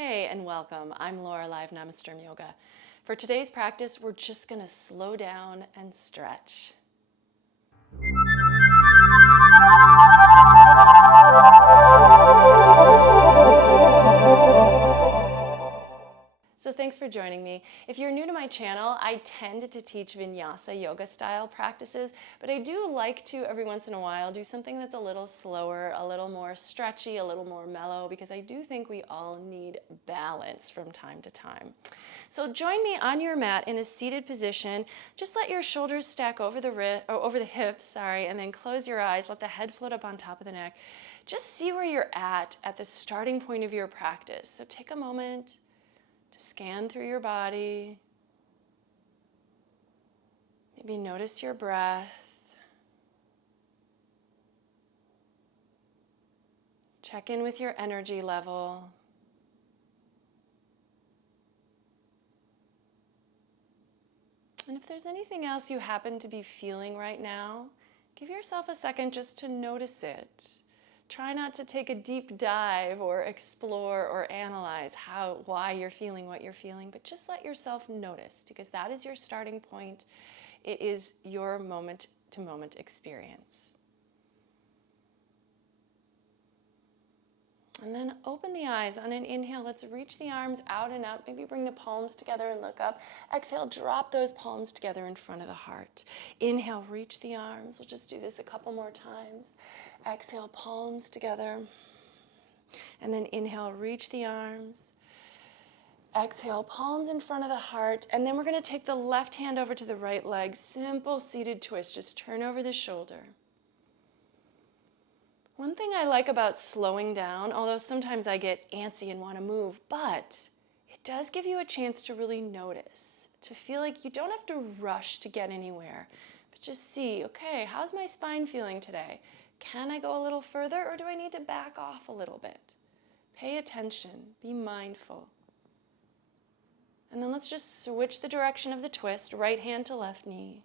Hey and welcome. I'm Laura Live Namasturm Yoga. For today's practice, we're just going to slow down and stretch. So thanks for joining me. If you're new to my channel, I tend to teach vinyasa yoga style practices, but I do like to every once in a while do something that's a little slower, a little more stretchy, a little more mellow, because I do think we all need balance from time to time. So join me on your mat in a seated position. Just let your shoulders stack over the hips, and then close your eyes. Let the head float up on top of the neck. Just see where you're at the starting point of your practice. So take a moment to scan through your body. Maybe notice your breath. Check in with your energy level. And if there's anything else you happen to be feeling right now, give yourself a second just to notice it. Try not to take a deep dive or explore or analyze why you're feeling what you're feeling, but just let yourself notice, because that is your starting point. It is your moment-to-moment experience. And then open the eyes. On an inhale, let's reach the arms out and up. Maybe bring the palms together and look up. Exhale, drop those palms together in front of the heart. Inhale, reach the arms. We'll just do this a couple more times. Exhale, palms together. And then inhale, reach the arms. Exhale, palms in front of the heart. And then we're going to take the left hand over to the right leg. Simple seated twist. Just turn over the shoulder. One thing I like about slowing down, although sometimes I get antsy and want to move, but it does give you a chance to really notice, to feel like you don't have to rush to get anywhere, but just see, okay, how's my spine feeling today? Can I go a little further, or do I need to back off a little bit? Pay attention, be mindful. And then let's just switch the direction of the twist, right hand to left knee.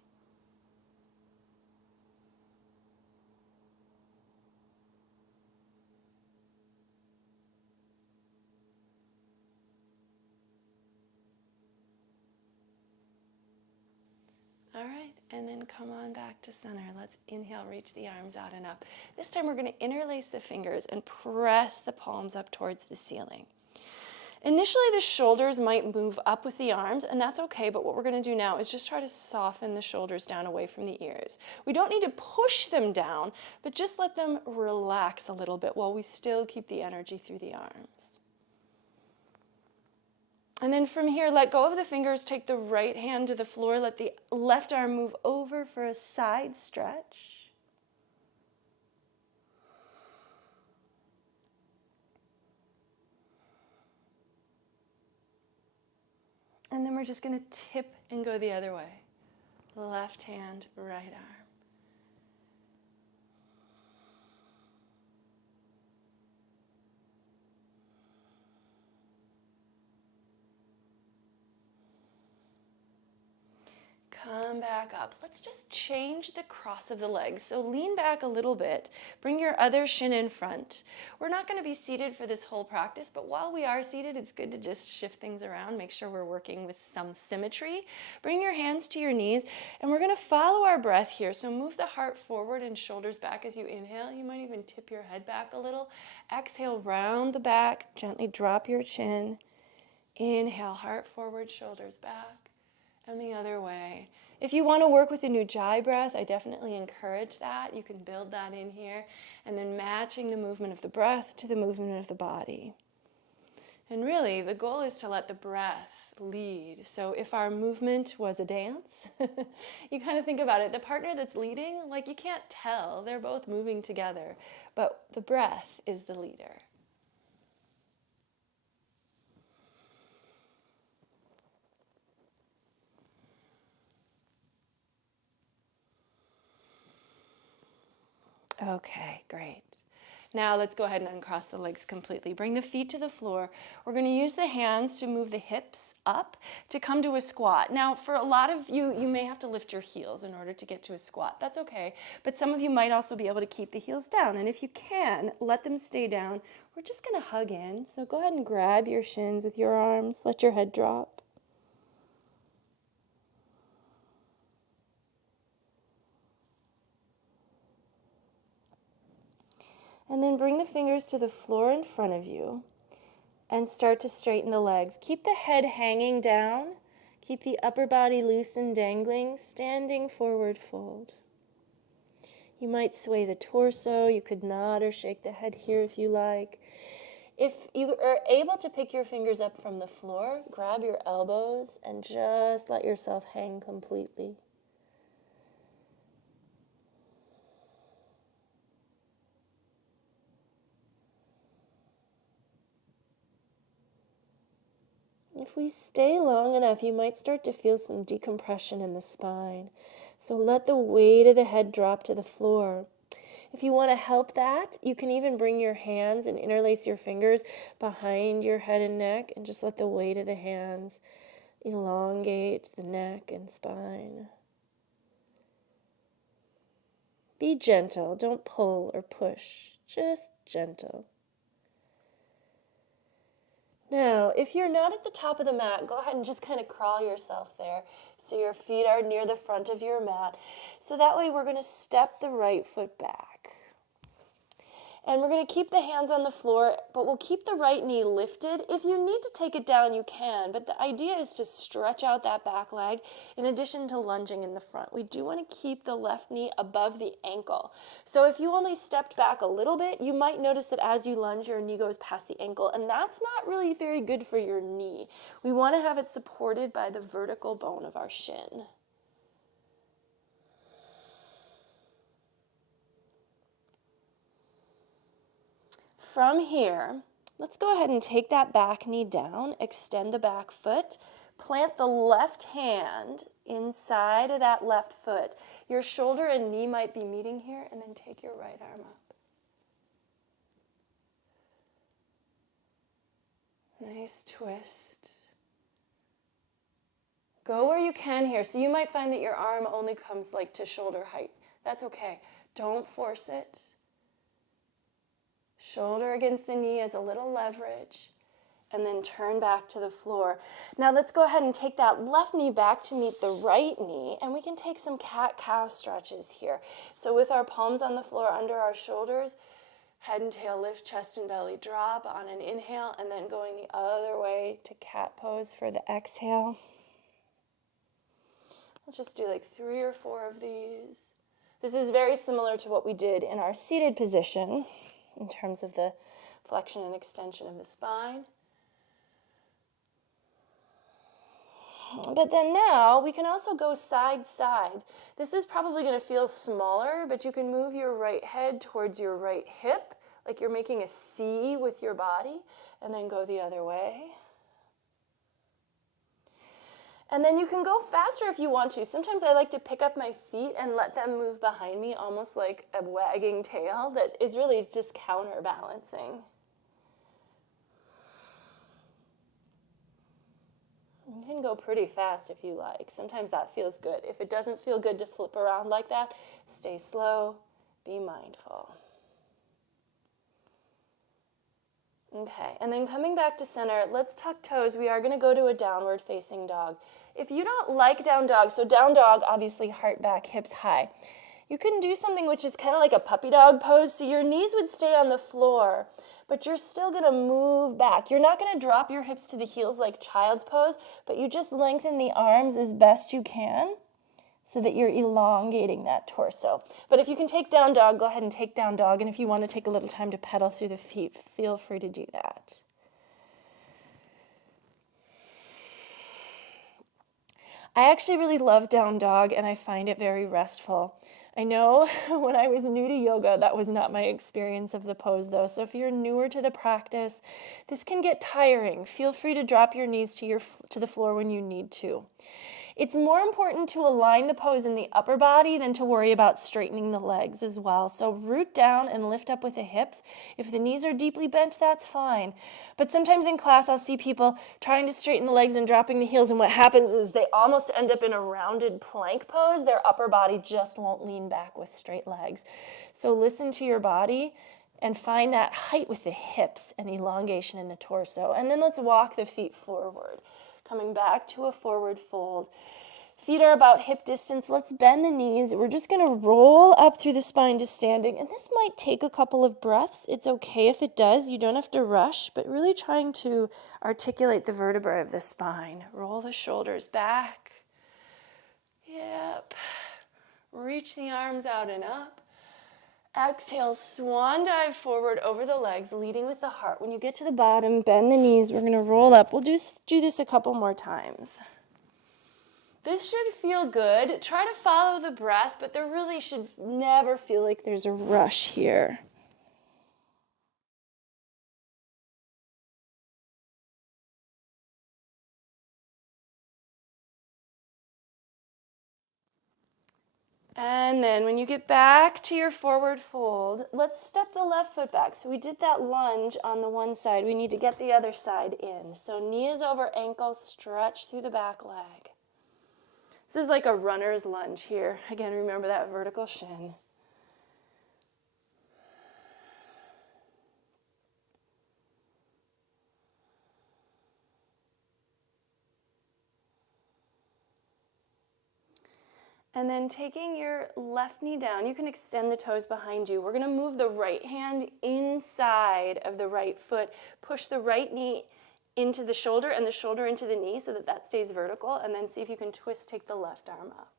All right, and then come on back to center. Let's inhale, reach the arms out and up. This time we're going to interlace the fingers and press the palms up towards the ceiling. Initially, the shoulders might move up with the arms, and that's okay, but what we're going to do now is just try to soften the shoulders down away from the ears. We don't need to push them down, but just let them relax a little bit while we still keep the energy through the arms. And then from here, let go of the fingers, take the right hand to the floor, let the left arm move over for a side stretch. And then we're just going to tip and go the other way. Left hand, right arm. Come back up. Let's just change the cross of the legs. So lean back a little bit. Bring your other shin in front. We're not going to be seated for this whole practice, but while we are seated, it's good to just shift things around, make sure we're working with some symmetry. Bring your hands to your knees, and we're going to follow our breath here. So move the heart forward and shoulders back as you inhale. You might even tip your head back a little. Exhale, round the back. Gently drop your chin. Inhale, heart forward, shoulders back. And the other way. If you want to work with a Ujjayi breath, I definitely encourage that. You can build that in here. And then matching the movement of the breath to the movement of the body. And really, the goal is to let the breath lead. So if our movement was a dance, you kind of think about it. The partner that's leading, you can't tell. They're both moving together. But the breath is the leader. Okay, great. Now let's go ahead and uncross the legs completely. Bring the feet to the floor. We're going to use the hands to move the hips up to come to a squat. Now, for a lot of you, you may have to lift your heels in order to get to a squat. That's okay. But some of you might also be able to keep the heels down. And if you can, let them stay down. we're just going to hug in. So go ahead and grab your shins with your arms. Let your head drop. And then bring the fingers to the floor in front of you and start to straighten the legs. Keep the head hanging down. Keep the upper body loose and dangling, standing forward fold. You might sway the torso. You could nod or shake the head here if you like. If you are able to pick your fingers up from the floor, grab your elbows and just let yourself hang completely. If we stay long enough, you might start to feel some decompression in the spine. So let the weight of the head drop to the floor. If you want to help that, you can even bring your hands and interlace your fingers behind your head and neck and just let the weight of the hands elongate the neck and spine. Be gentle. Don't pull or push. Just gentle. Now, if you're not at the top of the mat, go ahead and just kind of crawl yourself there so your feet are near the front of your mat. So that way we're going to step the right foot back. And we're going to keep the hands on the floor, but we'll keep the right knee lifted. If you need to take it down, you can, but the idea is to stretch out that back leg in addition to lunging in the front. We do want to keep the left knee above the ankle. So if you only stepped back a little bit, you might notice that as you lunge, your knee goes past the ankle, and that's not really very good for your knee. We want to have it supported by the vertical bone of our shin. From here, let's go ahead and take that back knee down, extend the back foot, plant the left hand inside of that left foot. Your shoulder and knee might be meeting here, and then take your right arm up. Nice twist. Go where you can here. So you might find that your arm only comes like to shoulder height. That's okay. Don't force it. Shoulder against the knee as a little leverage, and then turn back to the floor. Now let's go ahead and take that left knee back to meet the right knee, and we can take some cat-cow stretches here. So with our palms on the floor under our shoulders, head and tail lift, chest and belly drop on an inhale, and then going the other way to cat pose for the exhale. Let's just do like 3 or 4 of these. This is very similar to what we did in our seated position, in terms of the flexion and extension of the spine. But then now we can also go side side. This is probably going to feel smaller, but you can move your right head towards your right hip, like you're making a C with your body, and then go the other way. And then you can go faster if you want to. Sometimes I like to pick up my feet and let them move behind me, almost like a wagging tail that is really just counterbalancing. You can go pretty fast if you like. Sometimes that feels good. If it doesn't feel good to flip around like that, stay slow, be mindful. Okay, and then coming back to center, let's tuck toes. We are going to go to a downward facing dog. If you don't like down dog, so down dog, obviously heart back, hips high. You can do something which is kind of like a puppy dog pose, so your knees would stay on the floor, but you're still going to move back. You're not going to drop your hips to the heels like child's pose, but you just lengthen the arms as best you can so that you're elongating that torso. But if you can take down dog, go ahead and take down dog, and if you want to take a little time to pedal through the feet, feel free to do that. I actually really love down dog, and I find it very restful. I know when I was new to yoga, that was not my experience of the pose, though. So if you're newer to the practice, this can get tiring. Feel free to drop your knees to the floor when you need to. It's more important to align the pose in the upper body than to worry about straightening the legs as well. So root down and lift up with the hips. If the knees are deeply bent, that's fine. But sometimes in class, I'll see people trying to straighten the legs and dropping the heels, and what happens is they almost end up in a rounded plank pose. Their upper body just won't lean back with straight legs. So listen to your body and find that height with the hips and elongation in the torso. And then let's walk the feet forward, coming back to a forward fold. Feet are about hip distance. Let's bend the knees. We're just going to roll up through the spine to standing. And this might take a couple of breaths. It's okay if it does. You don't have to rush, but really trying to articulate the vertebrae of the spine. Roll the shoulders back. Yep. Reach the arms out and up. Exhale, swan dive forward over the legs, leading with the heart. When you get to the bottom, bend the knees. We're going to roll up. We'll just do this a couple more times. This should feel good. Try to follow the breath, but there really should never feel like there's a rush here. And then when you get back to your forward fold, let's step the left foot back. So we did that lunge on the one side. We need to get the other side in. So knee is over ankle, stretch through the back leg. This is like a runner's lunge here. Again, remember that vertical shin. And then taking your left knee down, you can extend the toes behind you. We're going to move the right hand inside of the right foot. Push the right knee into the shoulder and the shoulder into the knee so that that stays vertical. And then see if you can twist, take the left arm up.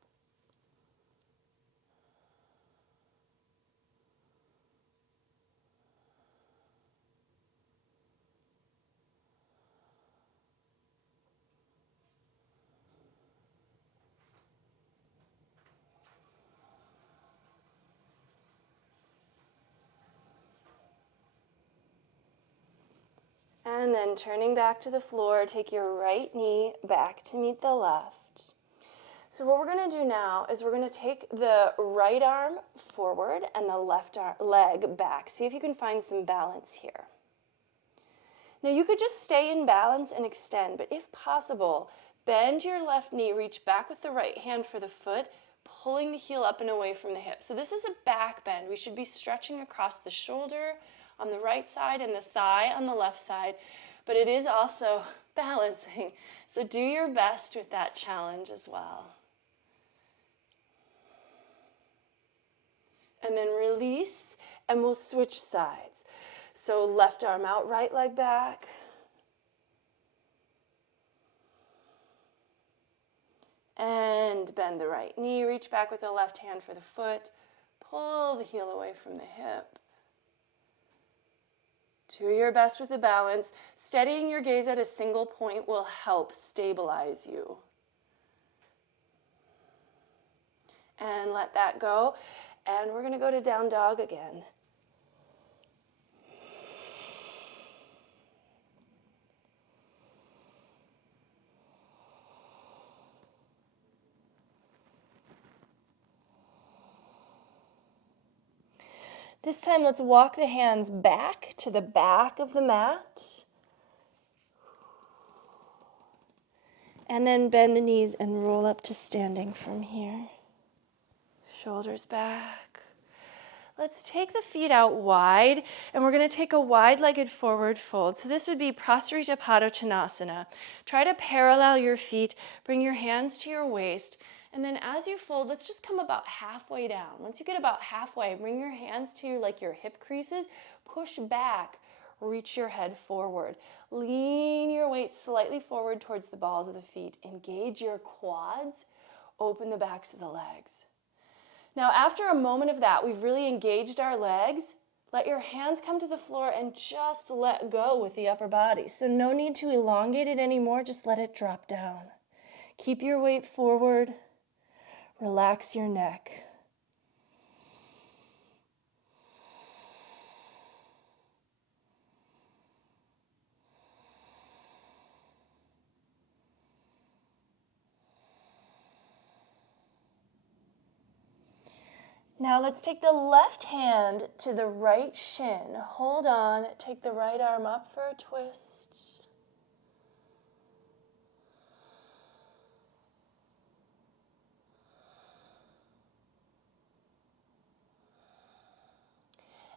And then turning back to the floor, take your right knee back to meet the left. So what we're going to do now is we're going to take the right arm forward and the left leg back. See if you can find some balance here. Now you could just stay in balance and extend, but if possible, bend your left knee, reach back with the right hand for the foot, pulling the heel up and away from the hip. So this is a back bend. We should be stretching across the shoulder on the right side and the thigh on the left side, but it is also balancing. So do your best with that challenge as well. And then release, and we'll switch sides. So left arm out, right leg back. And bend the right knee, reach back with the left hand for the foot, pull the heel away from the hip. Do your best with the balance. Steadying your gaze at a single point will help stabilize you. And let that go. And we're going to go to down dog again. This time, let's walk the hands back to the back of the mat. And then bend the knees and roll up to standing from here. Shoulders back. Let's take the feet out wide, and we're going to take a wide-legged forward fold. So this would be Prasarita Padottanasana. Try to parallel your feet, bring your hands to your waist, and then as you fold, let's just come about halfway down. Once you get about halfway, bring your hands to your hip creases, push back, reach your head forward. Lean your weight slightly forward towards the balls of the feet. Engage your quads, open the backs of the legs. Now, after a moment of that, we've really engaged our legs. Let your hands come to the floor and just let go with the upper body. So no need to elongate it anymore, just let it drop down. Keep your weight forward. Relax your neck. Now let's take the left hand to the right shin. Hold on, take the right arm up for a twist.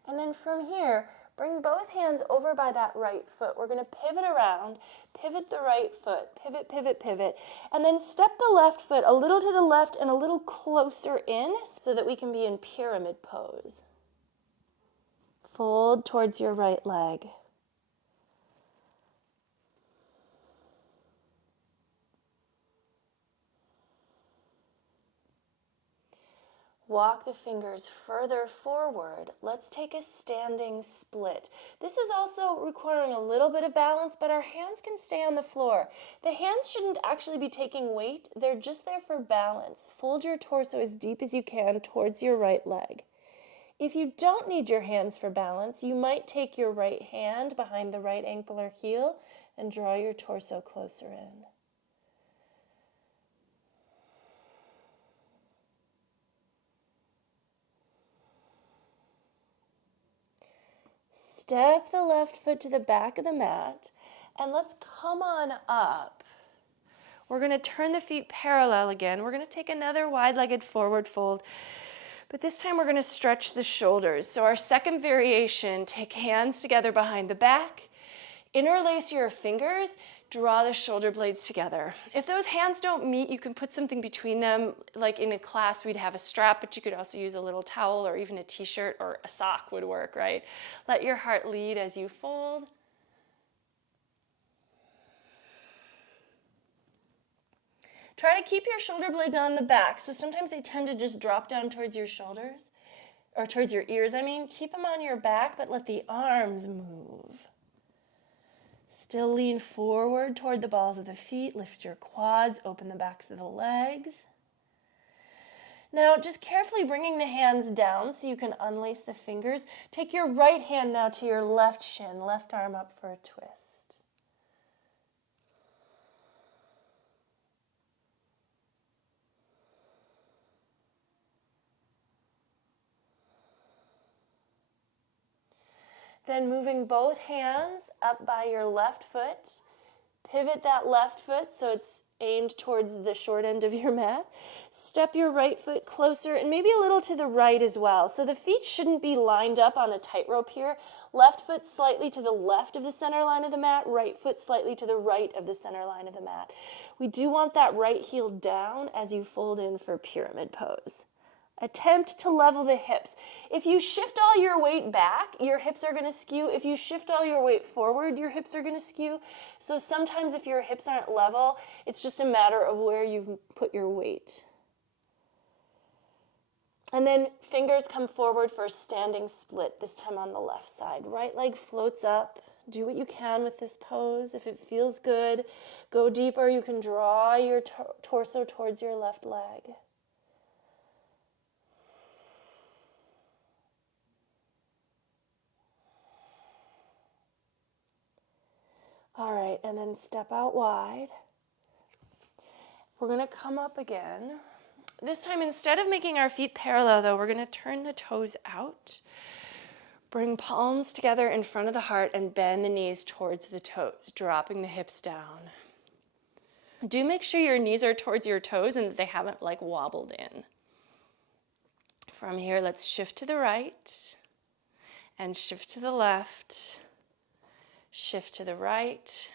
And then from here, bring both hands over by that right foot. We're going to pivot around, pivot the right foot, pivot, pivot, pivot, and then step the left foot a little to the left and a little closer in so that we can be in pyramid pose. Fold towards your right leg. Walk the fingers further forward. Let's take a standing split. This is also requiring a little bit of balance, but our hands can stay on the floor. The hands shouldn't actually be taking weight. They're just there for balance. Fold your torso as deep as you can towards your right leg. If you don't need your hands for balance, you might take your right hand behind the right ankle or heel and draw your torso closer in. Step the left foot to the back of the mat, and let's come on up. We're going to turn the feet parallel again. We're going to take another wide-legged forward fold, but this time we're going to stretch the shoulders. So our second variation, take hands together behind the back, interlace your fingers, draw the shoulder blades together. If those hands don't meet, you can put something between them. Like in a class, we'd have a strap, but you could also use a little towel or even a t-shirt or a sock would work, right? Let your heart lead as you fold. Try to keep your shoulder blades on the back. So sometimes they tend to just drop down towards your shoulders, or towards your ears, I mean. Keep them on your back, but let the arms move. Still lean forward toward the balls of the feet. Lift your quads, open the backs of the legs. Now, just carefully bringing the hands down so you can unlace the fingers. Take your right hand now to your left shin, left arm up for a twist. Then moving both hands up by your left foot. Pivot that left foot so it's aimed towards the short end of your mat. Step your right foot closer and maybe a little to the right as well. So the feet shouldn't be lined up on a tightrope here. Left foot slightly to the left of the center line of the mat, right foot slightly to the right of the center line of the mat. We do want that right heel down as you fold in for pyramid pose. Attempt to level the hips. If you shift all your weight back, your hips are going to skew. If you shift all your weight forward, your hips are going to skew. So sometimes if your hips aren't level, it's just a matter of where you've put your weight. And then fingers come forward for a standing split, this time on the left side. Right leg floats up. Do what you can with this pose. If it feels good, go deeper. You can draw your torso towards your left leg. All right, and then step out wide. We're going to come up again. This time, instead of making our feet parallel, though, we're going to turn the toes out. Bring palms together in front of the heart and bend the knees towards the toes, dropping the hips down. Do make sure your knees are towards your toes and that they haven't like wobbled in. From here, let's shift to the right and shift to the left. Shift to the right,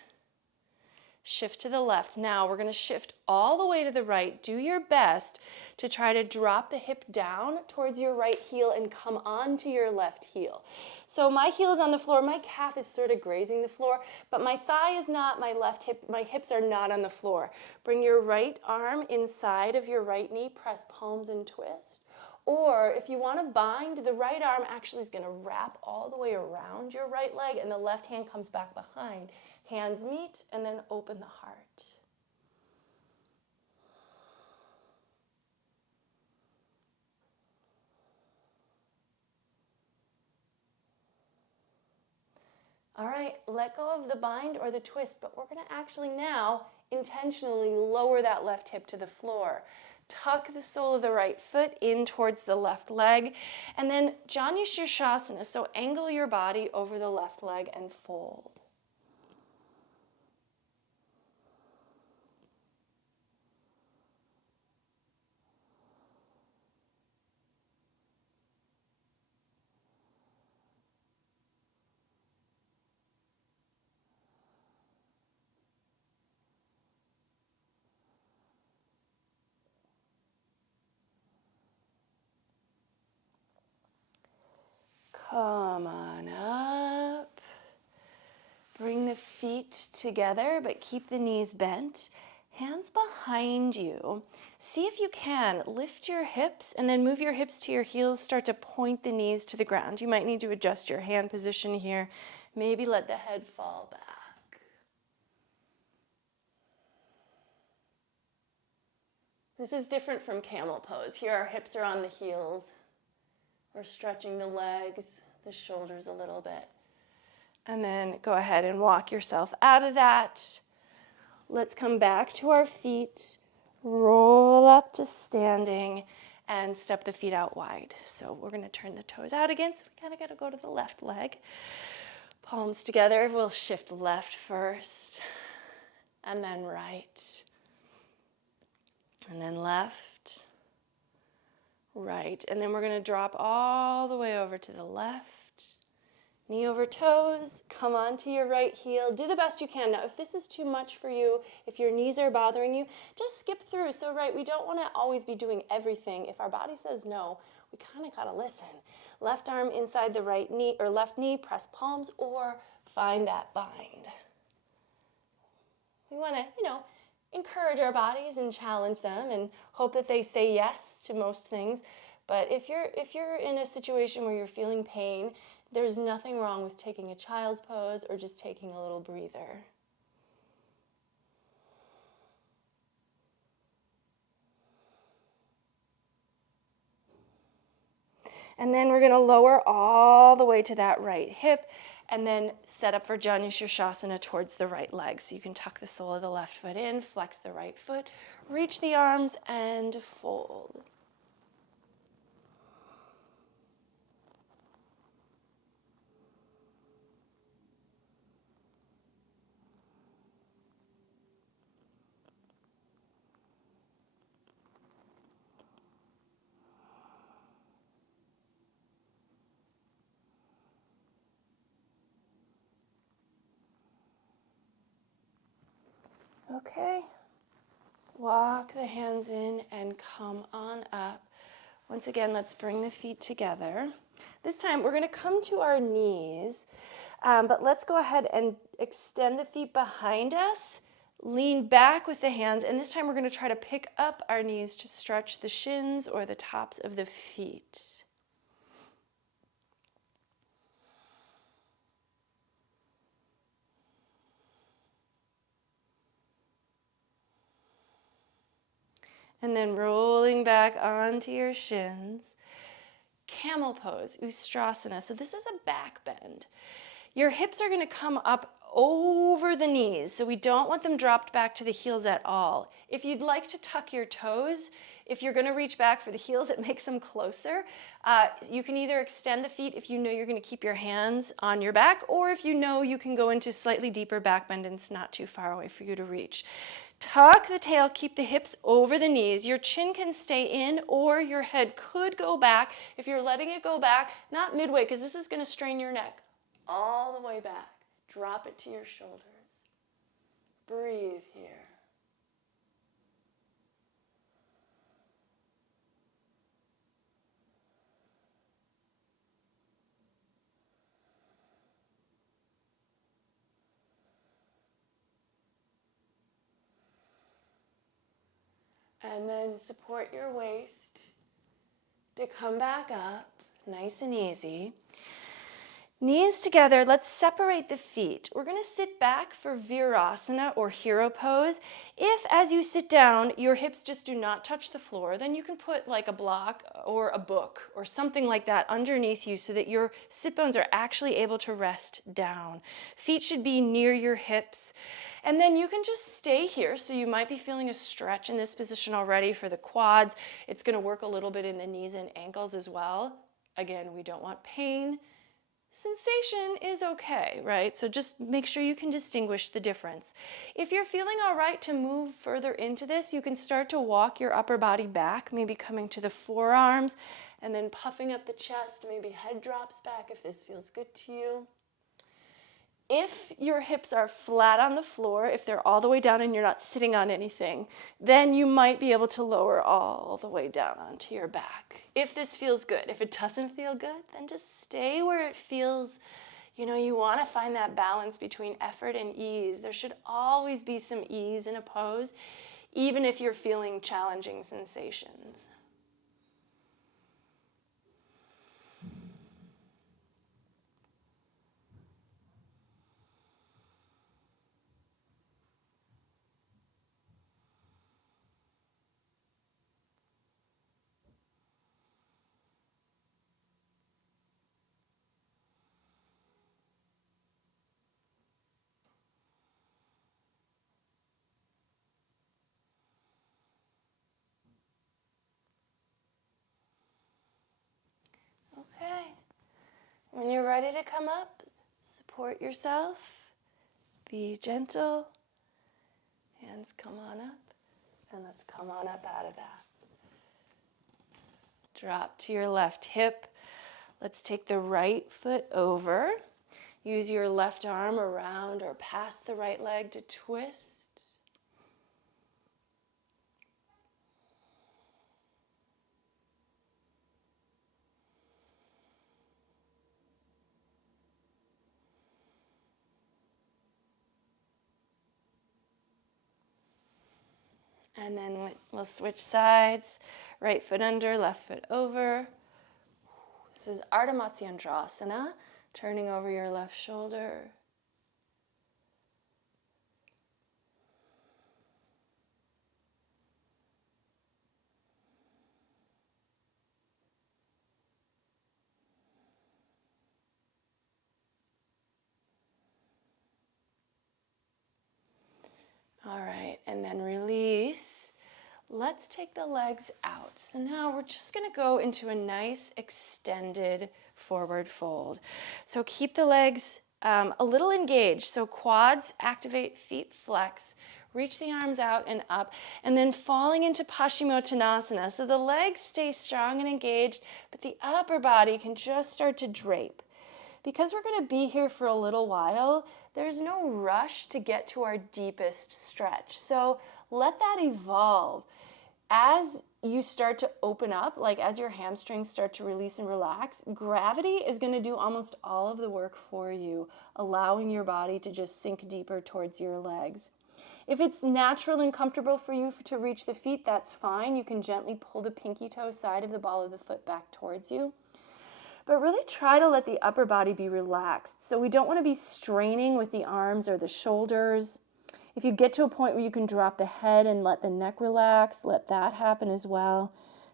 shift to the left. Now we're going to shift all the way to the right. Do your best to try to drop the hip down towards your right heel and come onto your left heel. So my heel is on the floor, my calf is sort of grazing the floor, but my thigh is not, my left hip, my hips are not on the floor. Bring your right arm inside of your right knee, press palms and twist. Or if you want to bind, the right arm actually is going to wrap all the way around your right leg and the left hand comes back behind. Hands meet and then open the heart. All right, let go of the bind or the twist, but we're going to actually now intentionally lower that left hip to the floor. Tuck the sole of the right foot in towards the left leg, and then Janu Shirshasana, so angle your body over the left leg and fold. Come on up. Bring the feet together, but keep the knees bent. Hands behind you. See if you can lift your hips and then move your hips to your heels. Start to point the knees to the ground. You might need to adjust your hand position here. Maybe let the head fall back. This is different from camel pose. Here our hips are on the heels. We're stretching the legs, the shoulders a little bit. And then go ahead and walk yourself out of that. Let's come back to our feet, roll up to standing, and step the feet out wide. So we're going to turn the toes out again, so we kind of got to go to the left leg. Palms together, we'll shift left first, and then right, and then left, right. And then we're going to drop all the way over to the left. Knee over toes, come onto your right heel. Do the best you can. Now, if this is too much for you, if your knees are bothering you, just skip through. So, right, we don't want to always be doing everything. If our body says no, we kind of got to listen. Left arm inside the right knee or left knee, press palms, or find that bind. We want to, encourage our bodies and challenge them and hope that they say yes to most things. But if you're in a situation where you're feeling pain, there's nothing wrong with taking a child's pose or just taking a little breather. And then we're going to lower all the way to that right hip and then set up for Janushirshasana towards the right leg. So you can tuck the sole of the left foot in, flex the right foot, reach the arms, and fold. Okay, walk the hands in and come on up. Once again, let's bring the feet together. This time we're going to come to our knees, but let's go ahead and extend the feet behind us, lean back with the hands, and this time we're going to try to pick up our knees to stretch the shins or the tops of the feet. And then rolling back onto your shins. Camel pose, Ustrasana. So this is a back bend. Your hips are going to come up over the knees, so we don't want them dropped back to the heels at all. If you'd like to tuck your toes, if you're going to reach back for the heels, it makes them closer. You can either extend the feet if you know you're going to keep your hands on your back, or if you know you can go into slightly deeper back bend and it's not too far away for you to reach. Tuck the tail, keep the hips over the knees. Your chin can stay in or your head could go back. If you're letting it go back, not midway, because this is going to strain your neck, all the way back. Drop it to your shoulders. Breathe here. And then support your waist to come back up, nice and easy. Knees together, let's separate the feet. We're going to sit back for Virasana or hero pose. If, as you sit down, your hips just do not touch the floor, then you can put like a block or a book or something like that underneath you so that your sit bones are actually able to rest down. Feet should be near your hips. And then you can just stay here. So you might be feeling a stretch in this position already for the quads. It's going to work a little bit in the knees and ankles as well. Again, we don't want pain. Sensation is okay, right? So just make sure you can distinguish the difference. If you're feeling all right to move further into this, you can start to walk your upper body back, maybe coming to the forearms and then puffing up the chest. Maybe head drops back if this feels good to you. If your hips are flat on the floor, if they're all the way down and you're not sitting on anything, then you might be able to lower all the way down onto your back. If this feels good. If it doesn't feel good, then just stay where it feels. You want to find that balance between effort and ease. There should always be some ease in a pose, even if you're feeling challenging sensations. Okay. When you're ready to come up, support yourself. Be gentle. Hands come on up. And let's come on up out of that. Drop to your left hip. Let's take the right foot over. Use your left arm around or past the right leg to twist. And then we'll switch sides. Right foot under, left foot over. This is Ardha Matsyendrasana, turning over your left shoulder. All right, and then release. Let's take the legs out. So now we're just going to go into a nice extended forward fold. So keep the legs a little engaged. So quads activate, feet flex. Reach the arms out and up, and then falling into Paschimottanasana. So the legs stay strong and engaged, but the upper body can just start to drape. Because we're going to be here for a little while, there's no rush to get to our deepest stretch. So let that evolve. As you start to open up, like as your hamstrings start to release and relax, gravity is going to do almost all of the work for you, allowing your body to just sink deeper towards your legs. If it's natural and comfortable for you to reach the feet, that's fine. You can gently pull the pinky toe side of the ball of the foot back towards you. But really try to let the upper body be relaxed. So we don't want to be straining with the arms or the shoulders. If you get to a point where you can drop the head and let the neck relax, let that happen as well.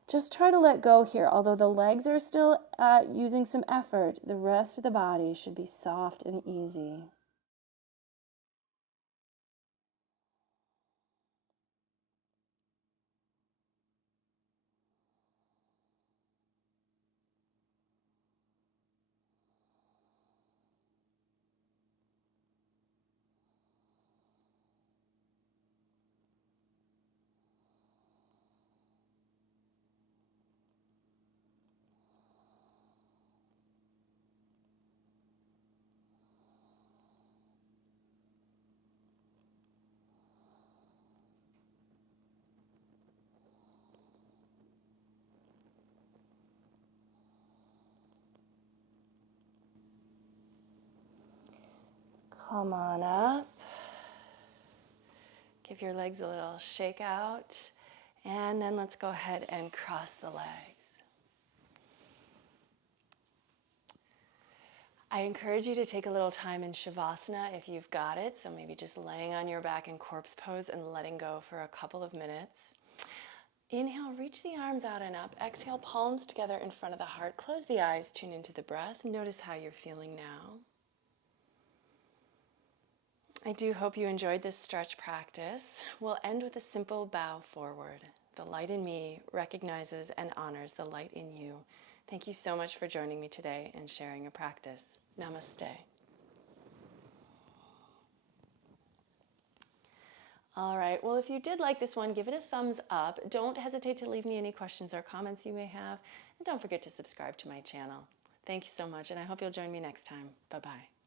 Just try to let go here. Although the legs are still using some effort, the rest of the body should be soft and easy. Come on up. Give your legs a little shake out. And then let's go ahead and cross the legs. I encourage you to take a little time in Shavasana if you've got it. So maybe just laying on your back in corpse pose and letting go for a couple of minutes. Inhale, reach the arms out and up. Exhale, palms together in front of the heart. Close the eyes, tune into the breath. Notice how you're feeling now. I do hope you enjoyed this stretch practice. We'll end with a simple bow forward. The light in me recognizes and honors the light in you. Thank you so much for joining me today and sharing a practice. Namaste. All right, well, if you did like this one, give it a thumbs up. Don't hesitate to leave me any questions or comments you may have. And don't forget to subscribe to my channel. Thank you so much, and I hope you'll join me next time. Bye-bye.